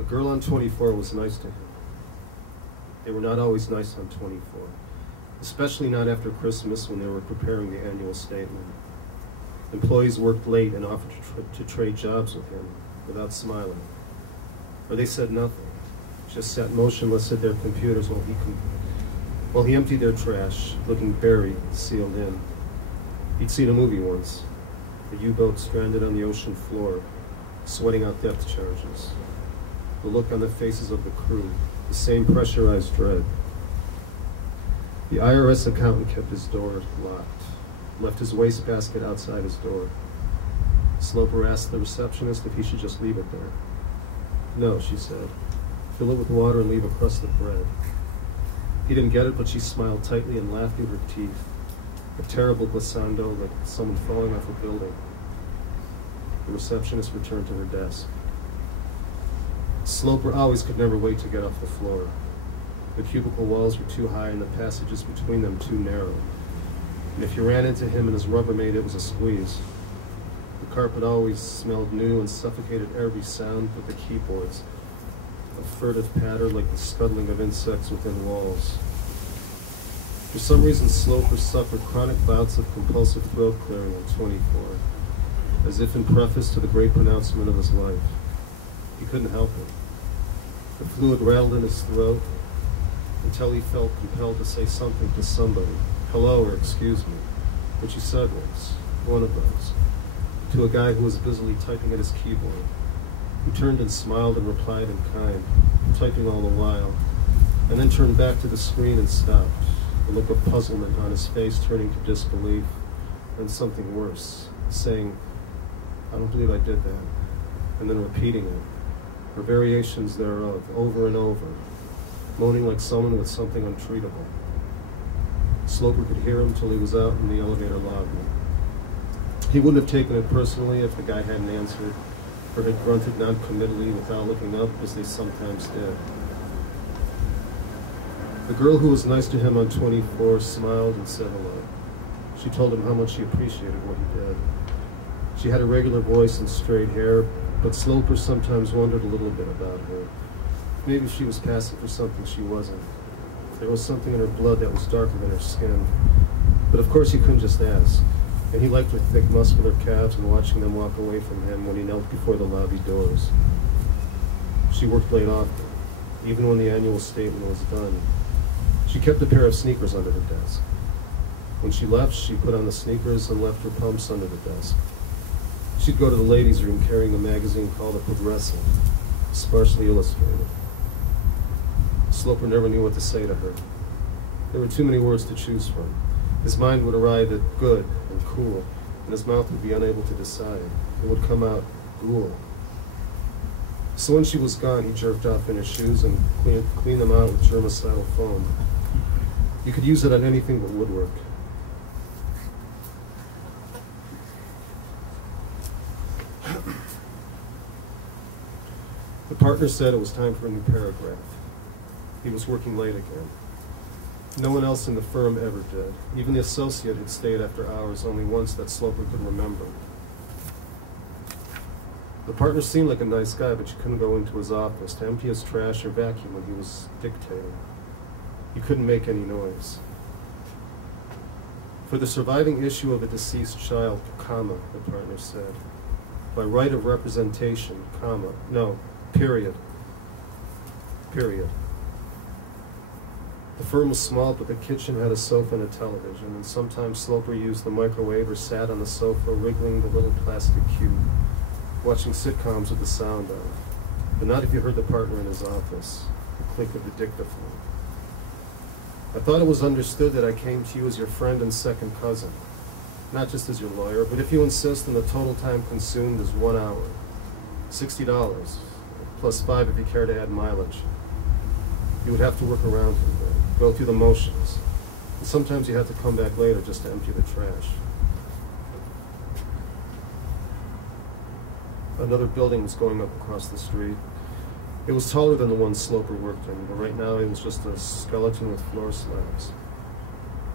A girl on 24 was nice to him. They were not always nice on 24, especially not after Christmas when they were preparing the annual statement. Employees worked late and offered to trade jobs with him without smiling. Or they said nothing, just sat motionless at their computers while he emptied their trash, looking buried, sealed in. He'd seen a movie once, a U-boat stranded on the ocean floor, sweating out depth charges. The look on the faces of the crew, the same pressurized dread. The IRS accountant kept his door locked, left his wastebasket outside his door. Sloper asked the receptionist if he should just leave it there. No, she said. Fill it with water and leave a crust of bread. He didn't get it, but she smiled tightly and laughed through her teeth. A terrible glissando, like someone falling off a building. The receptionist returned to her desk. Sloper always could never wait to get off the floor. The cubicle walls were too high and the passages between them too narrow. And if you ran into him and his Rubbermaid, it was a squeeze. The carpet always smelled new and suffocated every sound but the keyboards. A furtive patter like the scuttling of insects within walls. For some reason, Sloper suffered chronic bouts of compulsive throat clearing at 24, as if in preface to the great pronouncement of his life. He couldn't help it. The fluid rattled in his throat until he felt compelled to say something to somebody, hello or excuse me, which he said once, one of those, to a guy who was busily typing at his keyboard, who turned and smiled and replied in kind, typing all the while, and then turned back to the screen and stopped, a look of puzzlement on his face turning to disbelief, and something worse, saying, I don't believe I did that, and then repeating it, or variations thereof, over and over, moaning like someone with something untreatable. Sloper could hear him till he was out in the elevator lobby. He wouldn't have taken it personally if the guy hadn't answered, or had grunted non-committally without looking up, as they sometimes did. The girl who was nice to him on 24 smiled and said hello. She told him how much she appreciated what he did. She had a regular voice and straight hair, but Sloper sometimes wondered a little bit about her. Maybe she was passing for something she wasn't. There was something in her blood that was darker than her skin. But of course he couldn't just ask. And he liked her thick, muscular calves and watching them walk away from him when he knelt before the lobby doors. She worked late often, even when the annual statement was done. She kept a pair of sneakers under her desk. When she left, she put on the sneakers and left her pumps under the desk. She'd go to the ladies' room carrying a magazine called The Progressive, sparsely illustrated. Sloper never knew what to say to her. There were too many words to choose from. His mind would arrive at good and cool, and his mouth would be unable to decide. It would come out, ghoul. So when she was gone, he jerked off in his shoes and cleaned them out with germicidal foam. You could use it on anything but woodwork. The partner said it was time for a new paragraph. He was working late again. No one else in the firm ever did. Even the associate had stayed after hours only once that Sloper could remember. The partner seemed like a nice guy, but you couldn't go into his office to empty his trash or vacuum when he was dictating. You couldn't make any noise. For the surviving issue of a deceased child, comma, the partner said, by right of representation, comma, no, period. Period. The firm was small, but the kitchen had a sofa and a television, and sometimes Sloper used the microwave or sat on the sofa, wriggling the little plastic cube, watching sitcoms with the sound on, but not if you heard the partner in his office, the click of the dictaphone. I thought it was understood that I came to you as your friend and second cousin, not just as your lawyer, but if you insist, then the total time consumed is 1 hour, $60, plus 5 if you care to add mileage. You would have to work around him, go through the motions, and sometimes you had to come back later just to empty the trash. Another building was going up across the street. It was taller than the one Sloper worked in, but right now it was just a skeleton with floor slabs.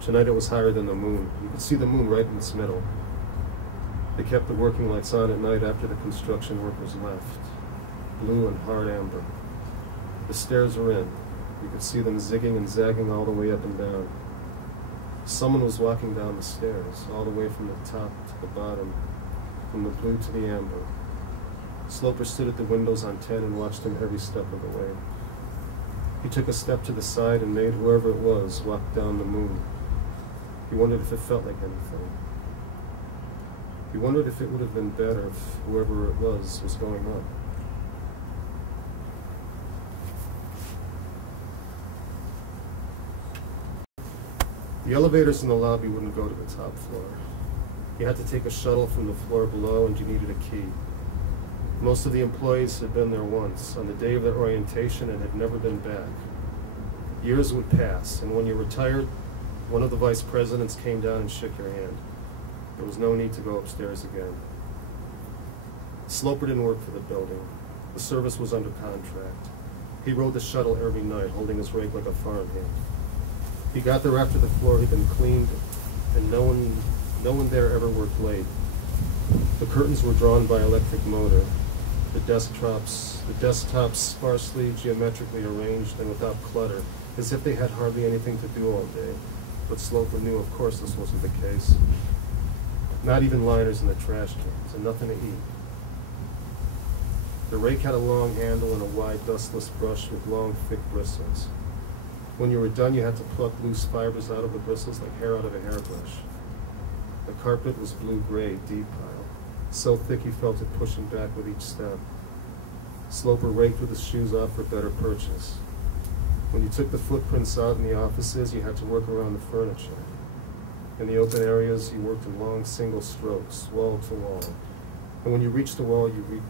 Tonight it was higher than the moon. You could see the moon right in its middle. They kept the working lights on at night after the construction workers left. blue and hard amber. The stairs were in. You could see them zigging and zagging all the way up and down. Someone was walking down the stairs, all the way from the top to the bottom, from the blue to the amber. Sloper stood at the windows on 10 and watched him every step of the way. He took a step to the side and made whoever it was walk down the moon. He wondered if it felt like anything. He wondered if it would have been better if whoever it was going up. The elevators in the lobby wouldn't go to the top floor. You had to take a shuttle from the floor below, and you needed a key. Most of the employees had been there once, on the day of their orientation, and had never been back. Years would pass, and when you retired, one of the vice presidents came down and shook your hand. There was no need to go upstairs again. Sloper didn't work for the building. The service was under contract. He rode the shuttle every night, holding his rake like a farmhand. He got there after the floor had been cleaned, and no one there ever worked late. The curtains were drawn by electric motor. The desktops sparsely, geometrically arranged and without clutter, as if they had hardly anything to do all day. But Sloper knew, of course, this wasn't the case. Not even liners in the trash cans, and nothing to eat. The rake had a long handle and a wide, dustless brush with long, thick bristles. When you were done, you had to pluck loose fibers out of the bristles like hair out of a hairbrush. The carpet was blue-gray, deep pile, so thick he felt it pushing back with each step. Sloper raked with his shoes off for better purchase. When you took the footprints out in the offices, you had to work around the furniture. In the open areas, you worked in long single strokes, wall to wall. And when you reached the wall, you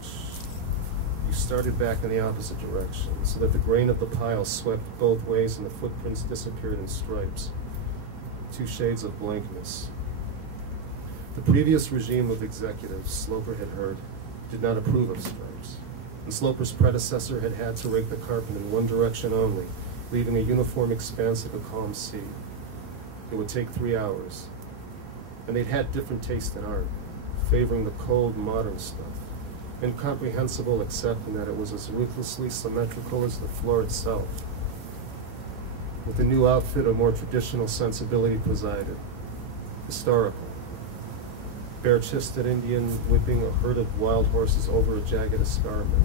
started back in the opposite direction, so that the grain of the pile swept both ways and the footprints disappeared in stripes. 2 shades of blankness. The previous regime of executives, Sloper had heard, did not approve of stripes. And Sloper's predecessor had had to rake the carpet in one direction only, leaving a uniform expanse of a calm sea. It would take 3 hours. And they'd had different taste in art, favoring the cold, modern stuff, incomprehensible except in that it was as ruthlessly symmetrical as the floor itself. With the new outfit, a more traditional sensibility presided, historical. Bare-chested Indian whipping a herd of wild horses over a jagged escarpment.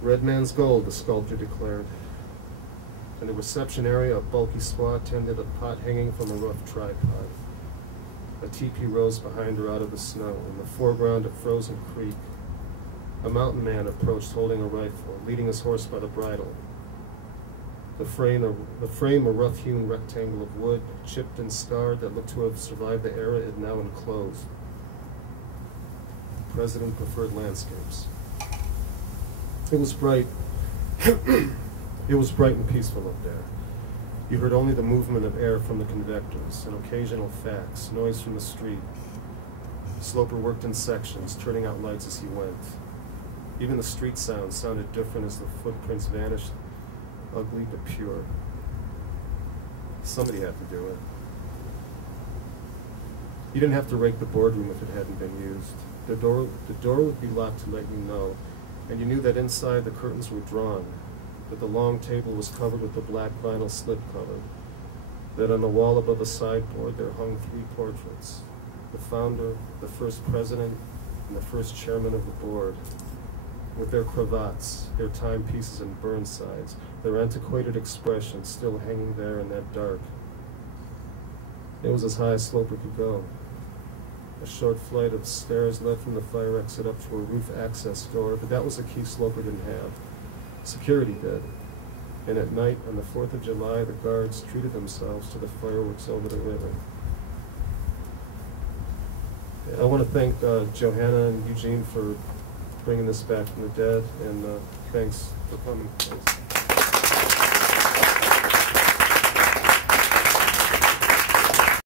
Red man's gold, the sculptor declared. In the reception area, a bulky squaw tended a pot hanging from a rough tripod. A teepee rose behind her out of the snow. In the foreground, a frozen creek. A mountain man approached holding a rifle, leading his horse by the bridle. The frame, a rough-hewn rectangle of wood, chipped and scarred, that looked to have survived the era it now enclosed. The president preferred landscapes. It was bright. It was bright and peaceful up there. You heard only the movement of air from the convectors, an occasional fax, noise from the street. Sloper worked in sections, turning out lights as he went. Even the street sounds sounded different as the footprints vanished, ugly but pure. Somebody had to do it. You didn't have to rake the boardroom if it hadn't been used. The door would be locked to let you know, and you knew that inside the curtains were drawn, that the long table was covered with a black vinyl slipcover, that on the wall above a sideboard there hung 3 portraits, the founder, the first president, and the first chairman of the board, with their cravats, their timepieces and Burnsides, their antiquated expressions still hanging there in that dark. It was as high as Sloper could go. A short flight of stairs led from the fire exit up to a roof access door, but that was a key Sloper didn't have. Security did. And at night, on the 4th of July, the guards treated themselves to the fireworks over the river. I want to thank Johanna and Eugene for bringing this back from the dead, and thanks for coming. Thanks.